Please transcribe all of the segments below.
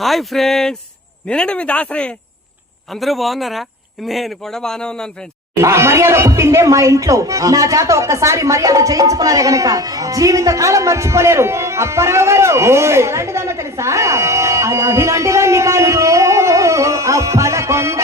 Hi friends, నేనంటే మీ దాసరే. అందరూ బాగున్నారా? నేను కూడా బాగానే ఉన్నాను ఫ్రెండ్స్. మర్యాద పుట్టిందే మా ఇంట్లో. నా చేత ఒక్కసారి మర్యాద చేయించుకున్నారే గనక జీవిత కాలం మర్చిపోలేరు. అప్పారావు గారు అలాంటిదన్నా తెలుసా? అలాంటిదాన్ని కాదు అప్పల కొండ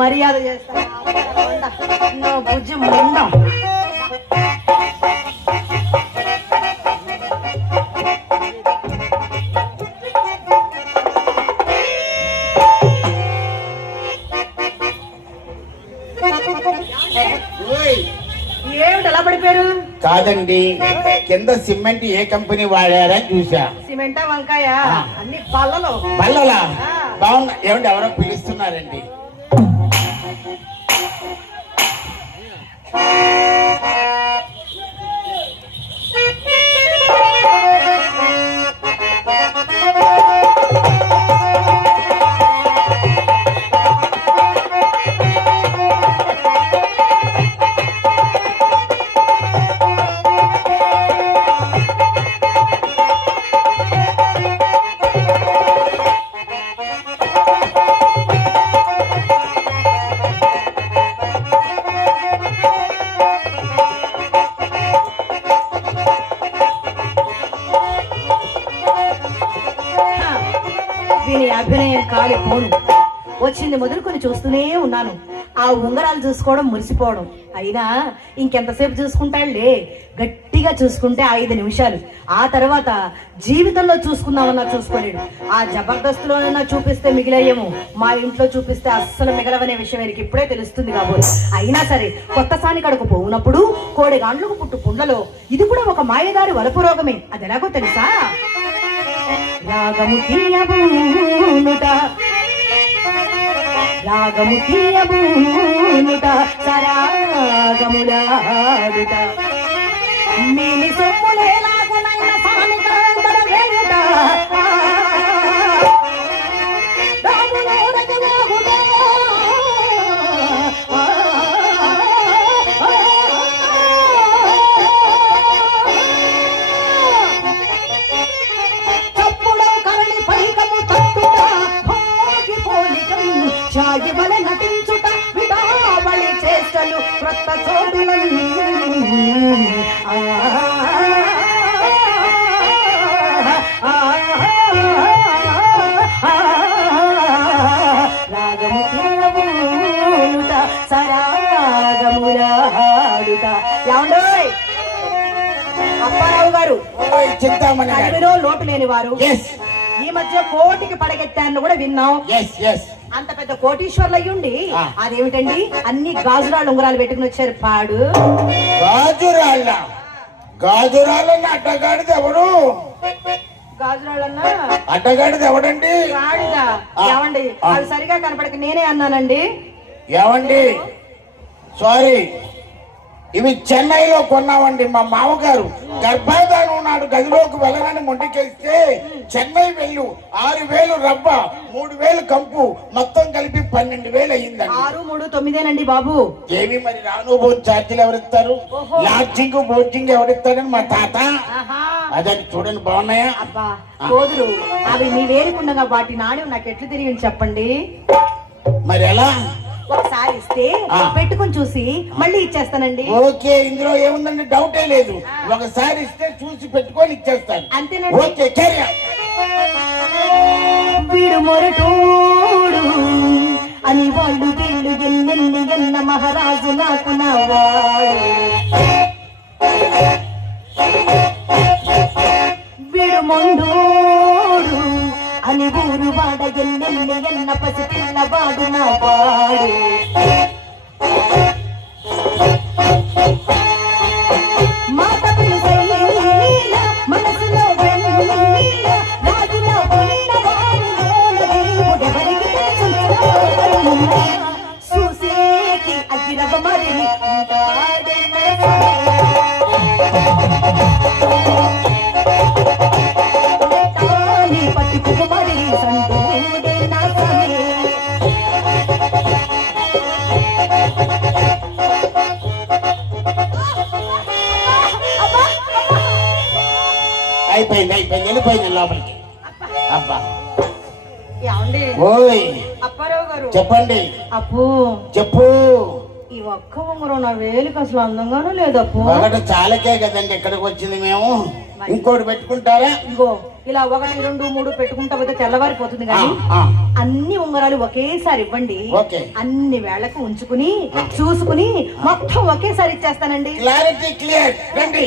మర్యాద చేస్తా బుజ్జి ముండం. ఏమిటి ఎలా పడిపోయారు? కాదండి, కింద సిమెంట్ ఏ కంపెనీ వాడారని చూసా. సిమెంటా వంకాయ అన్ని బల్లలో. బల్లలా బాగున్నా. ఏమంటే ఎవరో పిలుస్తున్నారండి. దీని అభినయం కాలిపోను. వచ్చింది మొదలుకొని చూస్తూనే ఉన్నాను. ఆ ఉంగరాలు చూసుకోవడం మురిసిపోవడం. అయినా ఇంకెంతసేపు చూసుకుంటాడులే. గట్టిగా చూసుకుంటే 5 నిమిషాలు. ఆ తర్వాత జీవితంలో చూసుకుందామన్నా చూసుకోలేడు. ఆ జబర్దస్తులోనన్నా చూపిస్తే మిగిలయ్యేమో, మా ఇంట్లో చూపిస్తే అస్సలు మిగలవనే విషయం వీరికి ఇప్పుడే తెలుస్తుంది కాబోలు. అయినా సరే కొత్త సాని కడుకు పోవునప్పుడు కోడెగాండ్లకు పుట్టు పుండ్లలో ఇది కూడా ఒక మాయదారి వలపు రోగమే. అది ఎలాగో తెలుసా? రాగము తీయబూనుట, రాగము తీయబూనుట, సరాగములాడుట, నీలి సొమ్ములేలాగునైన సానికాంతర వేయుట, చాగిబల నటించుట, విడావళి చేష్టలు క్రొత్త చోటులను రాగము తిరగబూనుట, సరాగములాడుట. ఏమండోయ్ అప్పారావు గారు, చింతామణిలో లోటు లేని వారు. ఈ మధ్య కోటికి పడగెత్తాన్ని కూడా విన్నాం. అంత పెద్ద కోటీశ్వర్లు అయ్యుండి అదేమిటండి అన్ని గాజురాళ్ళు ఉంగరాలు పెట్టుకుని వచ్చారు? పాడు గాజురాళ్ళ అడ్డగాడిది ఎవరు? గాజురాళ్ళన్నా అడ్డగాడిది ఎవడండి? గాడిదా? ఏమండి అది సరిగా కనపడక నేనే అన్నానండి. ఏమండి సారీ, ఇవి చెన్నైలో కొన్నామండి. మా మామగారు గర్భాధానం నాడు గదిలోకి వెళ్ళగానే మొండికేస్తే చెన్నై వెళ్ళు 6,000 రబ్బ, 3,000 కంపు, మొత్తం కలిపి 12,000 అయ్యిందండి. 6, 3, 9 బాబు. ఏమి మరి రాను బోన్ ఛార్జీలు ఎవరిస్తారు? లాడ్జింగ్ బోర్జింగ్ ఎవరిస్తారని మా తాత. అదని చూడండి బాగున్నాయా? అబ్బా కోదులు అవి మీ వేరుకుండగా వాటి నాణ్యం నాకు ఎట్లు తిరిగి చెప్పండి. మరి ఎలా? ఒకసారి ఇస్తే పెట్టుకుని చూసి మళ్ళీ ఇచ్చేస్తానండి. ఓకే, ఇందులో ఏముందండి? డౌటే లేదు. ఒకసారి ఇస్తే చూసి పెట్టుకొని ఇచ్చేస్తాను. అంతేనండి. Okay, carry on. వీడు మొరటోడు అని వాళ్ళు వీళ్ళు ఎన్నెన్ని ఎన్న మహారాజు నాకు నావాడు. వీడు మొండోడు అని ఊరు వాడ ఎన్నెన్ని ఎన్న పసి పిల్లవాడు నా వాడు. అఖిలవ మాదిరి తాని పట్టి పువ్వు మాదిరి సంటూడే నా స్వామి. అయిపోయింది వెళ్ళిపోయింది లోపలికి. అబ్బా ఏమండి ఓయ్ అప్పారావు గారు చెప్పండి. అప్పు చెప్పు. ఈ ఒక్క ఉంగరం నా వేలికి అసలు అందంగానూ లేదు అప్పు. ఒకటి చాలకే కదండి ఇక్కడికి వచ్చింది మేము. ఇంకోటి పెట్టుకుంటారా? ఇగో ఇలా 1 2 3 పెట్టుకుంటా పోతే తెల్లవారిపోతుంది కానీ అన్ని ఉంగరాలు ఒకేసారి ఇవ్వండి. ఓకే. అన్ని వేళ్లకు ఉంచుకుని చూసుకుని మొత్తం ఒకేసారి ఇచ్చేస్తానండి. Clarity clear. రండి.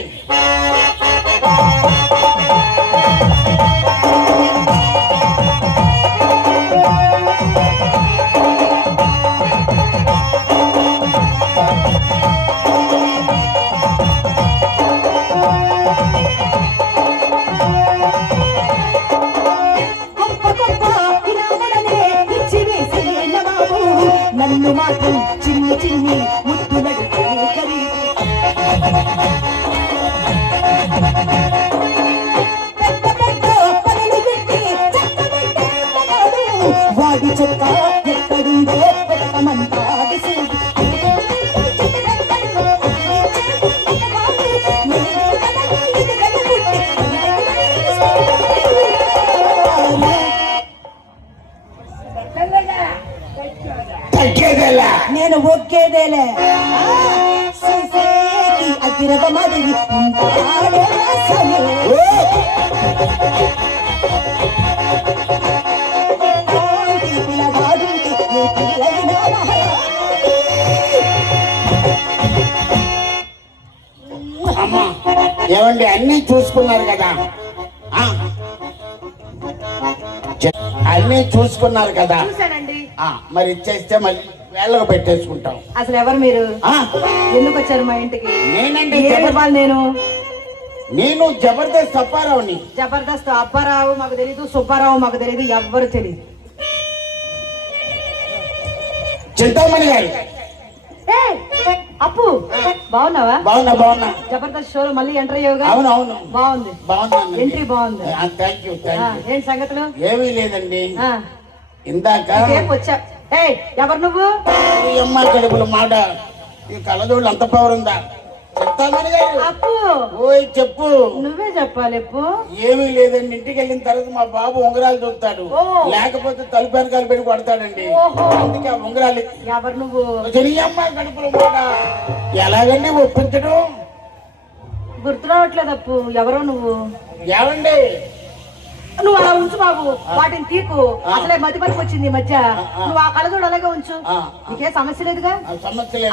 నన్ను మాత్రం చిన్ని చిన్ని ముద్దులడితే ఖరీదు. పెద్ద పెద్ద పనులు పెట్టి చక్కబెట్టే మగాడు. వాడి చెక్క ఎక్కడుందో పెట్టమంటాడు చూడు. నేను ఒక్కేదేలే చూసేకి అగిరవ మాదిరి ఉంటాడే నా స్వామి. పిల్లగాడుంటే ఏ పిల్లైనా అమ్మా ఏమండి అన్ని చూసుకున్నారు కదా? అన్ని చూసుకున్నారు కదా? చూశానండి. మరి ఇచ్చేస్తే మళ్ళీ వేళ్ళకు పెట్టేసుకుంటాం. అసలు ఎవరు మీరు? ఎందుకు వచ్చారు మా ఇంటికి? నేనండి నేను జబర్దస్త్ అప్పారావుని. జబర్దస్త్ అప్పారావు మాకు తెలీదు, సుబ్బారావు మాకు తెలీదు, ఎవ్వరు తెలీదు. చింతామణి గారు. అప్పు బాగున్నావా? బాగున్నా. జబర్దస్త్ షోలో మళ్ళీ ఎంటర్ అయ్యావుగా? అవును బాగుంది. ఎంట్రీ బాగుంది. Thank you. ఏంటి సంగతులు? ఏమీ లేదండి. ఇందాక వచ్చా. ఎవరు నువ్వు? ఈ అమ్మ కడుపుల మాట ఈ కళ్ళజోళ్ళు అంత పవర్ ఉందా? చింతామణి గారు. అప్పు ఓయ్ చెప్పు. నువ్వే చెప్పాలి అప్పు. ఏమీ లేదండి. ఇంటికి వెళ్ళిన తర్వాత మా బాబు ఉంగరాలు చూస్తాడు, లేకపోతే తలుపు వెనకాల పెట్టి కొడతాడండి. అందుకే ఆ ఉంగరాలు. ఎవరు నువ్వు? అమ్మ కడుపుల మాట ఎలాగండి ఒప్పించడం? గుర్తు రావట్లేదు అప్పు. ఎవరో నువ్వు? ఏమండి నువ్వు అలా ఉంచు బాబు, వాటిని తీకు. అసలే మతి మతికి వచ్చింది ఈ మధ్య. నువ్వు ఆ కళ్ళజోడు అలాగే ఉంచు, నీకే సమస్య లేదుగా.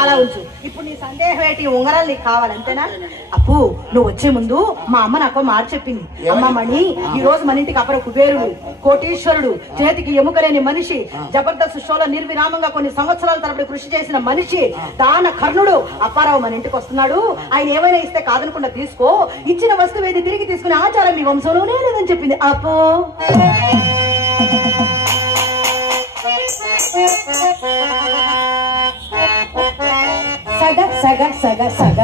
అలా ఉంచు. ఇప్పుడు నీ సందేహం ఏంటి? ఉంగరాలు నీకు కావాలి అంతేనా? అప్పు నువ్వు వచ్చే ముందు మా అమ్మ నాకు మాట చెప్పింది. అమ్మ మణి, ఈ రోజు మన ఇంటికి అపర కుబేరుడు, కోటీశ్వరుడు, చేతికి ఎముకలేని మనిషి, జబర్దస్త్ షోలో నిర్విరామంగా కొన్ని సంవత్సరాల తరబడి కృషి చేసిన మనిషి, దాన కర్ణుడు అప్పారావు మన ఇంటికి వస్తున్నాడు. ఆయన ఏమైనా ఇస్తే కాదనకుండా తీసుకో, ఇచ్చిన వస్తువు ఏది తిరిగి తీసుకునే ఆచారం మీ వంశంలోనే లేదని చెప్పింది. అప్పు సగ సగ సగ సగ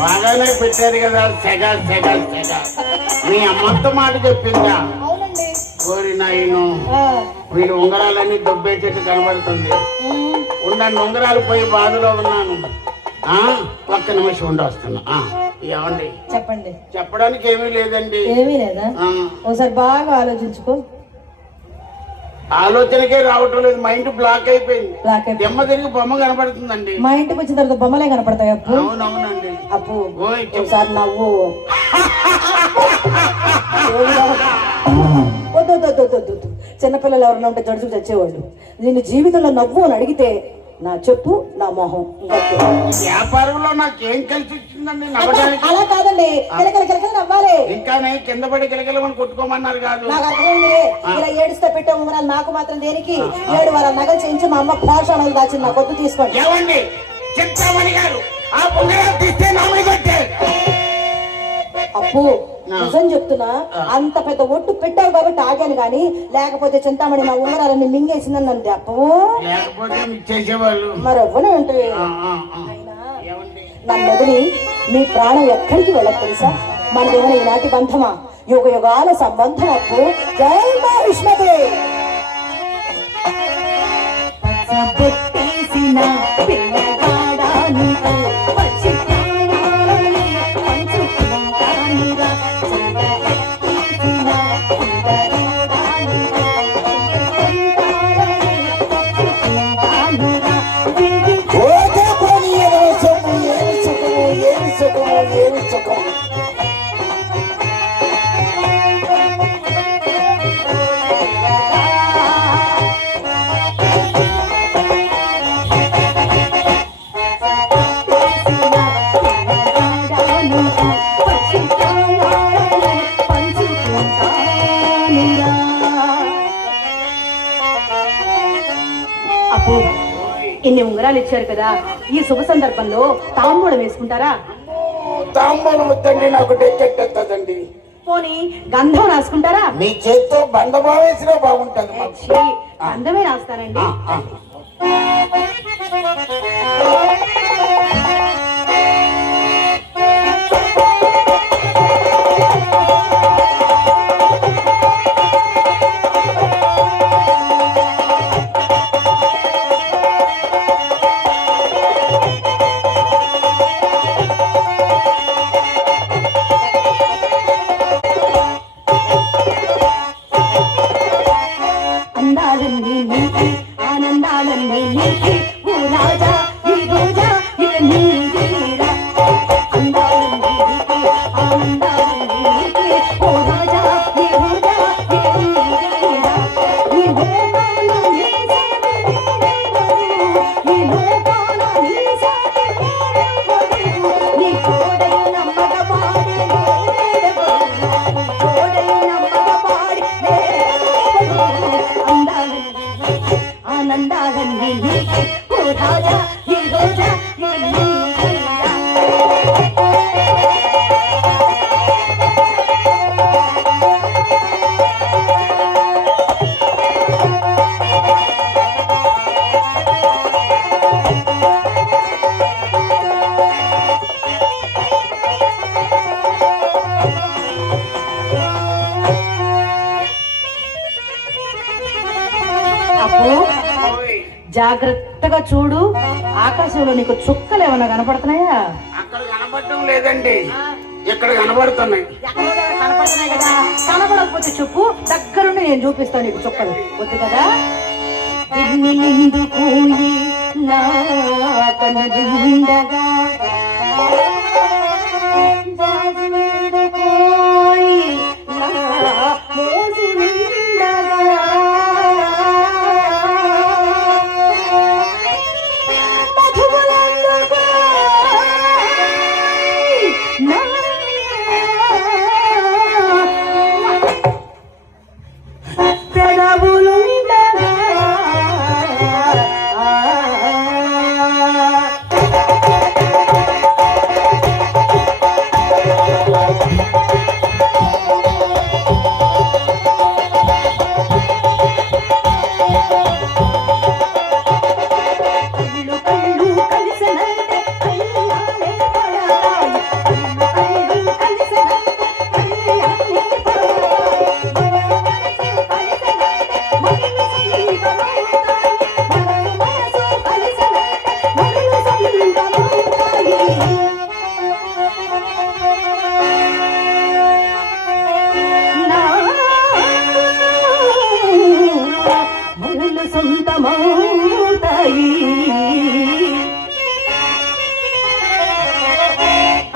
బాగానే పెట్టారు కదా. సెగ మీ అమ్మంతో మాట చెప్పిందా? అవునండి. కోరి నాయను వీడు ఉంగరాలన్నీ దొబ్బేసేట్టు కనబడుతుంది. ఉండండి, ఉంగరాలు పోయి బాధలో ఉన్నాను. ఒక్క నిమిషం ఉండి వస్తున్నా. ఏమండి చెప్పండి. చెప్పడానికి ఏమీ లేదండి. ఏమీ లేదా? ఒకసారి బాగా ఆలోచించుకో. ఆలోచనకే రావటం లేదు. మైండ్ బ్లాక్ అయిపోయింది. దెమ్మ తిరిగి బొమ్మ కనబడుతుందండి. మా ఇంటికి వచ్చిన తర్వాత బొమ్మలే కనపడతాయి అప్పు. అవునవునండి. అప్పు ఒకసారి నవ్వు. వద్దు. చిన్నపిల్లలు ఎవరైనా ఉంటే జడుచుకు చచ్చేవాళ్ళు. నిన్ను జీవితంలో నవ్వు అని అడిగితే నా చెప్పు, నా మొహం. వ్యాపారంలో నాకేం కలిసి వచ్చిందండి నవ్వడానికి? అలా కాదండి, కిలకిల నవ్వాలి. ఇంకా నేను కింద పడి కిలకిలమని కొట్టుకోమన్నారు కాదు. నాకు అర్థమైంది. ఇలా ఏడుస్తే పెట్టే ఉంగరాలు నాకు మాత్రం దేనికి? 7 వారాల నగలు చేయించి మా అమ్మ పాఠశాలలో దాచింది. నా కొద్దు తీసుకోండి. ఏమండి చింతామణి గారు, ఆ ఉంగరాలు తీస్తే నమ్మి కొట్టే. అప్పు నిజం చెప్తున్నా, అంత పెద్ద ఒట్టు పెట్టావు కాబట్టి ఆగాను గాని, లేకపోతే చింతామణి నా ఉంగరాలన్నీ మింగేసిందని నన్ను చెప్పవు. లేకపోతే ఇచ్చేసేవాళ్ళు. మరి ఎవ్వనే ఉంటాయి. నన్ను వదిలి మీ ప్రాణం ఎక్కడికి వెళ్ళదు తెలుసా? మనదేమైనా ఈనాటి బంధమా? యుగ యుగాల సంబంధం అప్పు. జై మహిష్మతి. బొట్టేసిన పిల్లగాడానితో పచ్చి ప్రాణాలని పంచుకుంటానురా. చెయ్యెత్తిసిన పిల్లగాడానితో పంచుకుంటానురా. పచ్చి ప్రాణాలని పంచుకుంటానురా. అప్పు, ఇన్ని ఉంగరాలు ఇచ్చారు కదా, ఈ శుభ సందర్భంలో తాంబూలం వేసుకుంటారా? తాంబూలం వద్దండి, నాకు డెక్కెట్టేస్తుందండి. పోనీ గంధం రాసుకుంటారా? మీ చేత్తో బండబా వేసినా బాగుంటుంది మాకు. ఛీ, గంధమే రాస్తానండి. అందాలన్నీ నీకి, ఆనందాలన్నీ నీకి, ఓ రాజా ఈ రోజా ఇక నీదేరా. అందాలన్నీ నీకి, ఆనందాలన్నీ నీకి, ఓ రాజా ఈ రోజా ఇక నీదేరా. ఈ లోకాన నీ సాటి వేరెవరు, ఈ లోకాన నీ సాటి వేరెవరు, నీ తోడైన మగవాడి వేరెవరు, నీ తోడైన మగవాడి వేరెవరు. ఆనందాలన్నీ నీకే, ఓ రాజా ఈ రోజా ఇక నీదేరా. అప్పు, జాగ్రత్తగా చూడు, ఆకాశంలో నీకు చుక్కలు ఏమన్నా కనపడుతున్నాయా? అక్కడ కనపడటం లేదండి, ఇక్కడ కనబడుతున్నాయి. కనపడుతున్నాయి కదా, కనపడకపోతే చెప్పు, దగ్గరుండి నేను చూపిస్తాను నీకు చుక్కలు. వద్దు కదా? ఎన్ని నిందుకు నా కనులుండగా జాజులెందుకోయ్ నా మోజులుండగా, మధువులెందుకోయ్ నా పెదవులుండగా. కళ్ళు కళ్ళు కలిసినంటే కళ్యాణే పడతాయి, కళ్ళు కళ్ళు కలిసినంటే కళ్యాణే పడతాయి. మనసు కలిసినంటే మనసు కలిసినంటే నా మనలు సొంతమవుతాయి.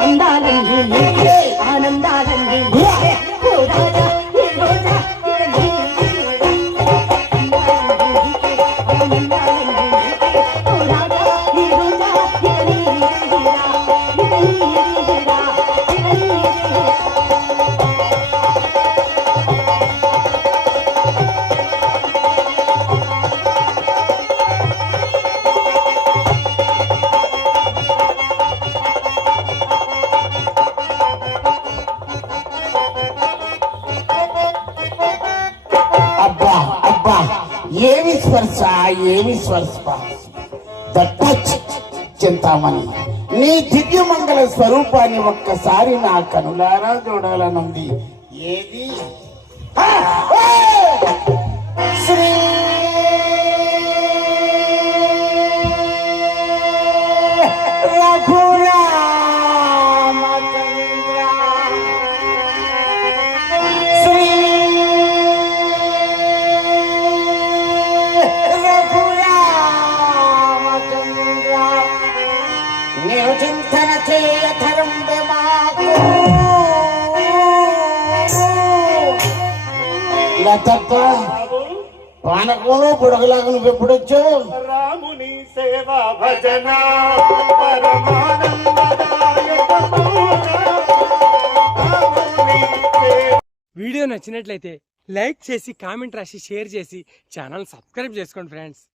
అందాలన్నీ నీకే, ఆనందాలన్నీ నీకే, ఓ రాజా ఈ రోజా ఇక నీదేరా. అందాలన్నీ నీకే, ఆనందాలన్నీ నీకే, ఓ రాజా ఈ రోజా ఇక నీదేరా. ఇక నీదేరా, ఇక నీదేరా. స్పర్శ ఏమి స్పర్శ ద టచ్ చింతామణి నీ దివ్యమంగళ స్వరూపాన్ని ఒక్కసారి నా కనులారా చూడాలనుంది. ఏది ఆ! ఆ! శ్రీ రఘురామచంద్ర శ్రీ రఘురామచంద్ర నేను చింతన చేయతరం మాకు ఇలా తప్ప పానకంలో బుడగలాగా నువ్వు ఎప్పుడొచ్చావు? రాముని సేవా భజన పరమానందదాయకము రాముని సేవ. వీడియో నచ్చినట్లయితే లైక్ చేసి కామెంట్ రాసి షేర్ చేసి ఛానల్ సబ్స్క్రైబ్ చేసుకోండి ఫ్రెండ్స్.